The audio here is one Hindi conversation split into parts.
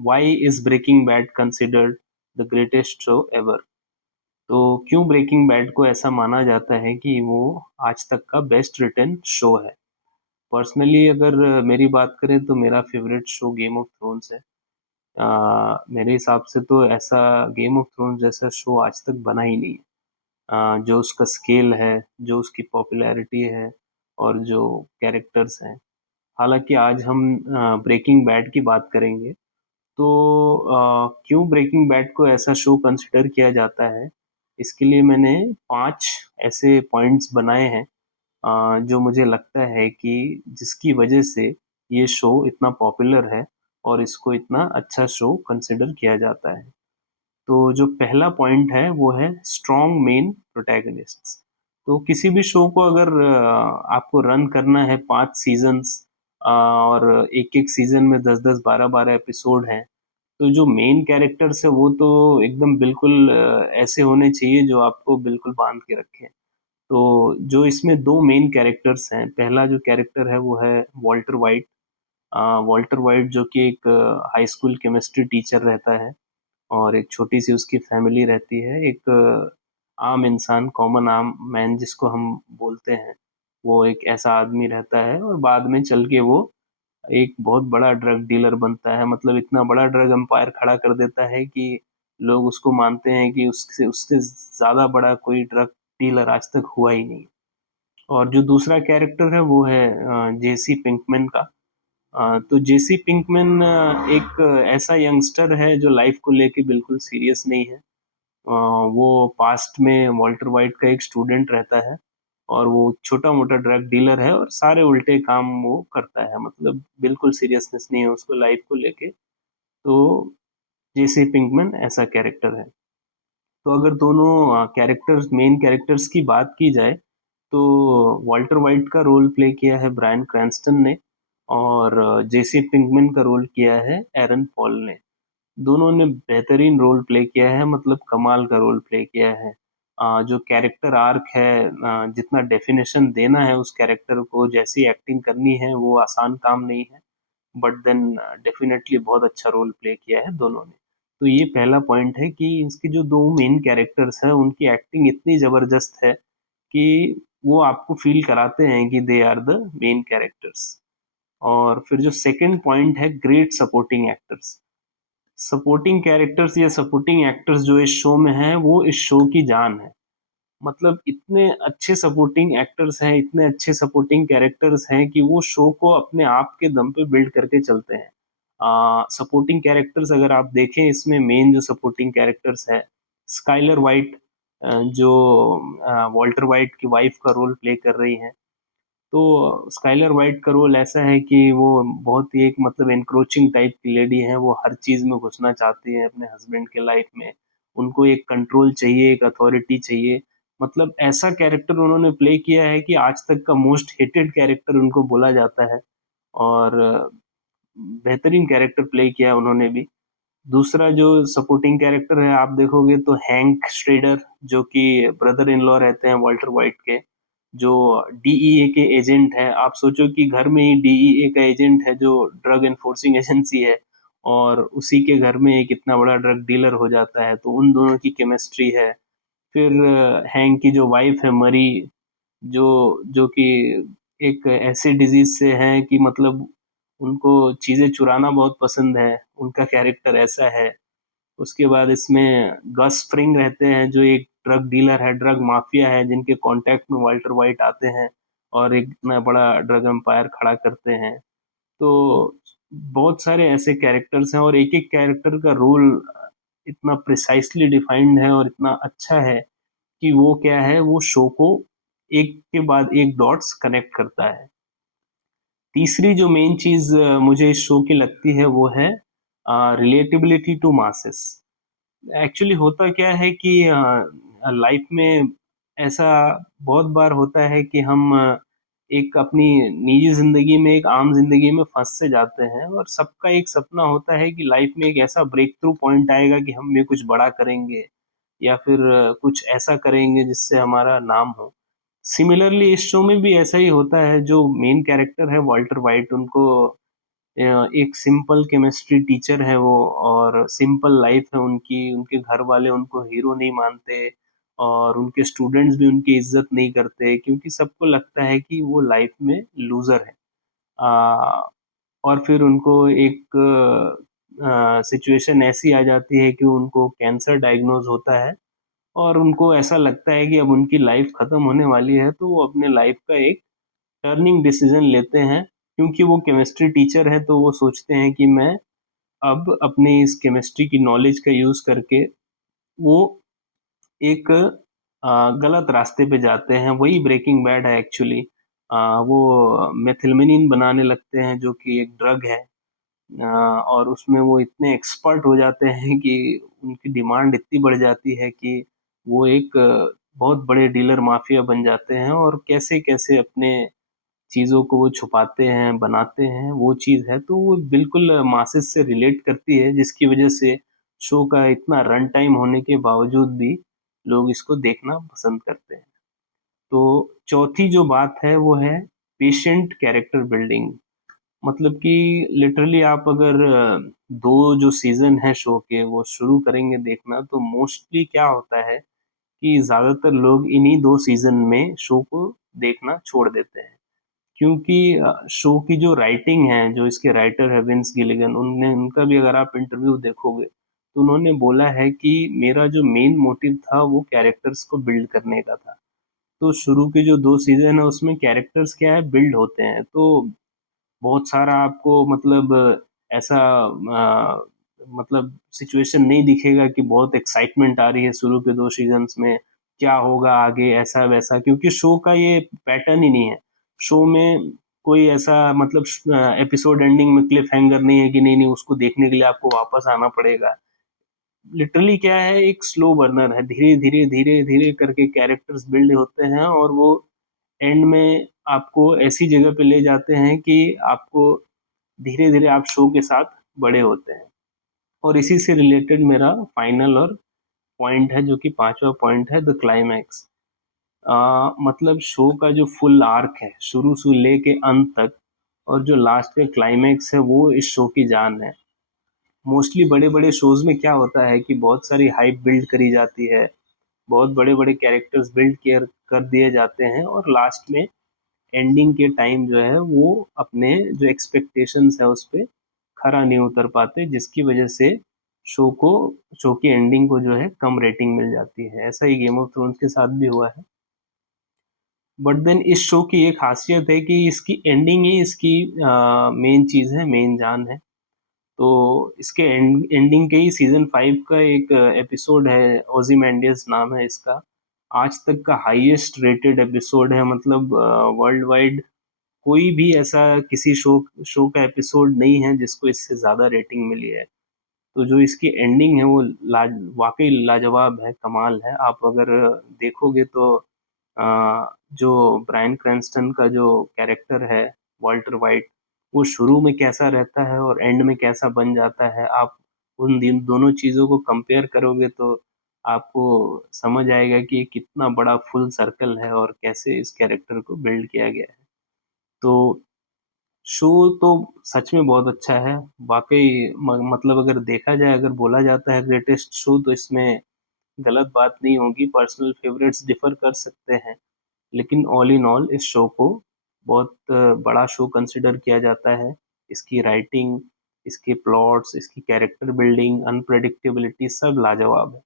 Why is Breaking Bad considered the greatest show ever. तो क्यों ब्रेकिंग बैड को ऐसा माना जाता है कि वो आज तक का बेस्ट रिटन शो है। पर्सनली अगर मेरी बात करें तो मेरा favourite show game of thrones है। मेरे हिसाब से तो ऐसा गेम ऑफ थ्रोन्स जैसा शो आज तक बना ही नहीं है। जो उसका स्केल है, जो उसकी पॉपुलैरिटी है और जो कैरेक्टर्स हैं। हालांकि आज हम ब्रेकिंग बैड की बात करेंगे। तो क्यों ब्रेकिंग बैड को ऐसा शो कंसिडर किया जाता है, इसके लिए मैंने 5 ऐसे पॉइंट्स बनाए हैं जो मुझे लगता है कि जिसकी वजह से ये शो इतना पॉपुलर है और इसको इतना अच्छा शो कंसिडर किया जाता है। तो जो पहला पॉइंट है वो है स्ट्रॉन्ग मेन प्रोटैगनिस्ट्स। तो किसी भी शो को अगर आपको रन करना है 5 सीजन्स और एक-एक सीजन में 10-10 12-12 एपिसोड हैं, तो जो मेन कैरेक्टर्स है वो तो एकदम बिल्कुल ऐसे होने चाहिए जो आपको बिल्कुल बांध के रखें। तो जो इसमें 2 मेन कैरेक्टर्स हैं, पहला जो कैरेक्टर है वो है वॉल्टर व्हाइट। वॉल्टर व्हाइट जो कि एक हाई स्कूल केमिस्ट्री टीचर रहता है और एक छोटी-सी उसकी फैमिली रहती है। एक आम इंसान, कॉमन आम मैन जिसको हम बोलते हैं, वो एक ऐसा आदमी रहता है और बाद में चल के वो एक बहुत बड़ा ड्रग डीलर बनता है। मतलब इतना बड़ा ड्रग एम्पायर खड़ा कर देता है कि लोग उसको मानते हैं कि उससे उससे ज़्यादा बड़ा कोई ड्रग डीलर आज तक हुआ ही नहीं। और जो दूसरा कैरेक्टर है वो है जेसी पिंकमैन का। तो जेसी पिंकमैन एक ऐसा यंगस्टर है जो लाइफ को लेके बिल्कुल सीरियस नहीं है। वो पास्ट में वॉल्टर वाइट का एक स्टूडेंट रहता है और वो छोटा-मोटा ड्रग डीलर है और सारे उल्टे काम वो करता है। मतलब बिल्कुल सीरियसनेस नहीं है उसको लाइफ को लेके। तो जेसी पिंकमैन ऐसा कैरेक्टर है। तो अगर दोनों कैरेक्टर्स मेन कैरेक्टर्स की बात की जाए तो वॉल्टर वाइट का रोल प्ले किया है ब्रायन क्रैन्स्टन ने और जेसी पिंकमैन का रोल किया है एरन पॉल ने। दोनों ने बेहतरीन रोल प्ले किया है, मतलब कमाल का रोल प्ले किया है। जो कैरेक्टर आर्क है, जितना डेफिनेशन देना है उस कैरेक्टर को, जैसी एक्टिंग करनी है वो आसान काम नहीं है। बट देन डेफिनेटली बहुत अच्छा रोल प्ले किया है दोनों ने। तो ये पहला पॉइंट है कि इसके जो 2 मेन कैरेक्टर्स हैं उनकी एक्टिंग इतनी ज़बरदस्त है कि वो आपको फ़ील कराते हैं कि they are the main characters. और फिर जो सेकंड पॉइंट है great supporting actors. Supporting characters या सपोर्टिंग एक्टर्स जो इस शो में हैं वो इस शो की जान है। मतलब इतने अच्छे सपोर्टिंग एक्टर्स हैं, इतने अच्छे सपोर्टिंग कैरेक्टर्स हैं कि वो शो को अपने आप के दम पे बिल्ड करके चलते हैं। सपोर्टिंग कैरेक्टर्स अगर आप देखें इसमें मेन जो सपोर्टिंग कैरेक्टर्स है, स्काइलर व्हाइट जो वॉल्टर व्हाइट की वाइफ का रोल प्ले कर रही हैं। तो स्काइलर वाइट का रोल ऐसा है कि वो बहुत ही एक मतलब एनक्रोचिंग टाइप की लेडी है। वो हर चीज़ में घुसना चाहती है अपने हस्बैंड के लाइफ में। उनको एक कंट्रोल चाहिए, एक अथॉरिटी चाहिए। मतलब ऐसा कैरेक्टर उन्होंने प्ले किया है कि आज तक का मोस्ट हेटेड कैरेक्टर उनको बोला जाता है और बेहतरीन कैरेक्टर प्ले किया उन्होंने भी। दूसरा जो सपोर्टिंग कैरेक्टर है आप देखोगे तो हैंक श्रेडर जो कि ब्रदर इन लॉ रहते हैं वॉल्टर व्हाइट के, जो डीईए के एजेंट हैं। आप सोचो कि घर में ही डीईए का एजेंट है जो ड्रग एनफोर्सिंग एजेंसी है और उसी के घर में एक इतना बड़ा ड्रग डीलर हो जाता है, तो उन दोनों की केमिस्ट्री है। फिर हैंक की जो वाइफ है मरी, जो जो कि एक ऐसे डिजीज से है कि मतलब उनको चीजें चुराना बहुत पसंद है, उनका कैरेक्टर ऐसा है। उसके बाद इसमें गस फ्रिंग रहते हैं जो एक ड्रग डीलर है, ड्रग माफिया है, जिनके कांटेक्ट में वाल्टर वाइट आते हैं और एक इतना बड़ा ड्रग एम्पायर खड़ा करते हैं। तो बहुत सारे ऐसे कैरेक्टर्स हैं और एक-एक कैरेक्टर का रोल इतना प्रिसाइजली डिफाइंड है और इतना अच्छा है कि वो क्या है, वो शो को एक के बाद एक डॉट्स कनेक्ट करता है। तीसरी जो मेन चीज़ मुझे इस शो की लगती है वो है रिलेटेबिलिटी टू मासेस। एक्चुअली होता क्या है कि लाइफ में ऐसा बहुत बार होता है कि हम एक अपनी निजी ज़िंदगी में, एक आम ज़िंदगी में फँस से जाते हैं और सबका एक सपना होता है कि लाइफ में एक ऐसा ब्रेक थ्रू पॉइंट आएगा कि हम ये कुछ बड़ा करेंगे या फिर कुछ ऐसा करेंगे जिससे हमारा नाम हो। सिमिलरली इस शो में भी ऐसा ही होता है। जो मेन कैरेक्टर है वॉल्टर व्हाइट, उनको एक सिंपल केमिस्ट्री टीचर है वो और सिंपल लाइफ है उनकी, उनके घर वाले उनको हीरो नहीं मानते और उनके स्टूडेंट्स भी उनकी इज्जत नहीं करते क्योंकि सबको लगता है कि वो लाइफ में लूजर है। आ, और फिर उनको एक सिचुएशन ऐसी आ जाती है कि उनको कैंसर डायग्नोज होता है और उनको ऐसा लगता है कि अब उनकी लाइफ खत्म होने वाली है, तो वो अपने लाइफ का एक टर्निंग डिसीजन लेते हैं। क्योंकि वो केमिस्ट्री टीचर है तो वो सोचते हैं कि मैं अब अपनी इस केमिस्ट्री की नॉलेज का यूज करके वो एक गलत रास्ते पे जाते हैं। वही ब्रेकिंग बैड है एक्चुअली। वो मेथिल्मिनीन बनाने लगते हैं जो कि एक ड्रग है। और उसमें वो इतने एक्सपर्ट हो जाते हैं कि उनकी डिमांड इतनी बढ़ जाती है कि वो एक बहुत बड़े डीलर माफिया बन जाते हैं और कैसे कैसे अपने चीज़ों को वो छुपाते हैं, बनाते हैं, वो चीज़ है। तो वो बिल्कुल मासेस से रिलेट करती है जिसकी वजह से शो का इतना रन टाइम होने के बावजूद भी लोग इसको देखना पसंद करते हैं। तो चौथी जो बात है वो है पेशेंट कैरेक्टर बिल्डिंग। मतलब कि लिटरली आप अगर 2 जो सीज़न है शो के वो शुरू करेंगे देखना तो मोस्टली क्या होता है कि ज़्यादातर लोग इन्हीं 2 सीज़न में शो को देखना छोड़ देते हैं। क्योंकि शो की जो राइटिंग है, जो इसके राइटर है विंस गिलिगन, उनने उनका भी अगर आप इंटरव्यू देखोगे, तो उन्होंने बोला है कि मेरा जो मेन मोटिव था वो कैरेक्टर्स को बिल्ड करने का था। तो शुरू के जो 2 सीज़न है उसमें कैरेक्टर्स क्या है बिल्ड होते हैं। तो बहुत सारा आपको मतलब ऐसा मतलब सिचुएशन नहीं दिखेगा कि बहुत एक्साइटमेंट आ रही है शुरू के 2 सीज़न्स में, क्या होगा आगे ऐसा-वैसा, क्योंकि शो का ये पैटर्न ही नहीं है। शो में कोई ऐसा मतलब एपिसोड एंडिंग में क्लिफ हैंगर नहीं है कि नहीं-नहीं उसको देखने के लिए आपको वापस आना पड़ेगा। लिटरली क्या है एक स्लो बर्नर है, धीरे-धीरे, धीरे-धीरे करके कैरेक्टर्स बिल्ड होते हैं और वो एंड में आपको ऐसी जगह पे ले जाते हैं कि आपको धीरे-धीरे आप शो के साथ बड़े होते हैं। और इसी से रिलेटेड मेरा फाइनल और पॉइंट है जो कि 5वां पॉइंट है द क्लाइमैक्स। मतलब शो का जो फुल आर्क है शुरू से लेके अंत तक और जो लास्ट का क्लाइमैक्स है वो इस शो की जान है। मोस्टली बड़े-बड़े शोज़ में क्या होता है कि बहुत सारी हाइप बिल्ड करी जाती है, बहुत बड़े-बड़े कैरेक्टर्स बिल्ड केयर कर दिए जाते हैं और लास्ट में एंडिंग के टाइम जो है वो अपने जो एक्सपेक्टेशंस है उस पे खरा नहीं उतर पाते, जिसकी वजह से शो को शो की एंडिंग को जो है कम रेटिंग मिल जाती है। ऐसा ही गेम ऑफ थ्रोन्स के साथ भी हुआ है। बट देन इस शो की एक खासियत है कि इसकी एंडिंग ही इसकी मेन चीज़ है, मेन जान है। तो इसके एंडिंग के ही सीज़न 5 का एक एपिसोड है, ओzymandias नाम है इसका। आज तक का हाईएस्ट रेटेड एपिसोड है, मतलब वर्ल्ड वाइड कोई भी ऐसा किसी शो का एपिसोड नहीं है जिसको इससे ज़्यादा रेटिंग मिली है। तो जो इसकी एंडिंग है वो वाक़ई लाजवाब है, कमाल है। आप अगर देखोगे तो जो ब्रायन क्रैन्स्टन का जो कैरेक्टर है वॉल्टर वाइट, वो शुरू में कैसा रहता है और एंड में कैसा बन जाता है, आप उन दिन दोनों चीज़ों को कंपेयर करोगे तो आपको समझ आएगा कि ये कितना बड़ा फुल सर्कल है और कैसे इस कैरेक्टर को बिल्ड किया गया है। तो शो तो सच में बहुत अच्छा है। वाक़ई मतलब अगर देखा जाए, अगर बोला जाता है ग्रेटेस्ट शो तो इसमें गलत बात नहीं होगी। पर्सनल फ़ेवरेट्स डिफ़र कर सकते हैं, लेकिन ऑल इन ऑल इस शो को बहुत बड़ा शो कंसिडर किया जाता है। इसकी राइटिंग, इसके प्लॉट्स, इसकी कैरेक्टर बिल्डिंग, अनप्रेडिक्टेबिलिटी सब लाजवाब है।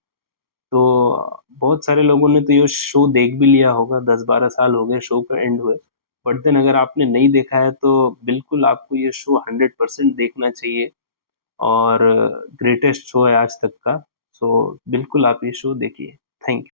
तो बहुत सारे लोगों ने तो ये शो देख भी लिया होगा, 10-12 साल हो गए शो को एंड हुए। बट देन अगर आपने नहीं देखा है तो बिल्कुल आपको ये शो 100% देखना चाहिए और ग्रेटेस्ट शो है आज तक का। सो बिल्कुल आप ये शो देखिए। Thank you.